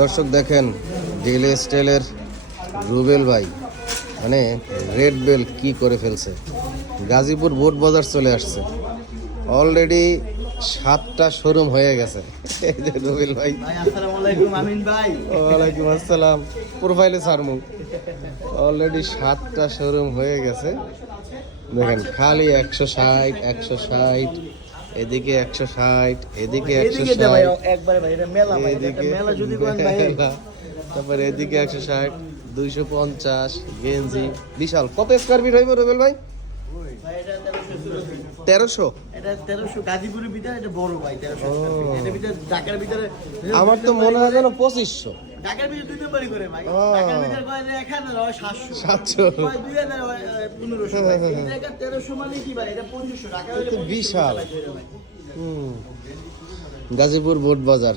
দর্শক দেখেন ডেইলি স্টাইলের রুবেল ভাই মানে রেড বেল কি করে ফেলছে। গাজীপুর বোট বাজার চলে আসছে, অলরেডি 7টা শোরুম হয়ে গেছে। এই যে রুবেল ভাই, আসসালামু আলাইকুম আমিন ভাই। ওয়ালাইকুম আসসালাম। প্রোফাইলে সারমু, অলরেডি 7টা শোরুম হয়ে গেছে। দেখেন খালি 160 160, এদিকে 160, এদিকে 160, একবারে ভাই এটা মেলা ভাই, এটা এদিকে মেলা যদি কোন ভাই মেলা, তারপরে এদিকে 160, 250 গেঞ্জি বিশাল। কত স্কয়ার ফিট হইব রুবেল ভাই? ভাই এটা 1300। এটা 1300 গাজীপুরের ভিতরে, এটা বড় ভাই 1300 এর ভিতরে। ঢাকার ভিতরে আমার তো মনে হয় যেন 2500। ঢাকার ভিতরে দুই নম্বরই করে ভাই। ও। ঢাকার ভিতরে কয় 1000 হয় 700 700 কয় 2000 হয় 1500 ভাই। এই জায়গা 1300 মানে কি ভাই, এটা 2500 ঢাকা হলে এটা 2500 বিশাল। ভাই। গাজীপুর বোট বাজার।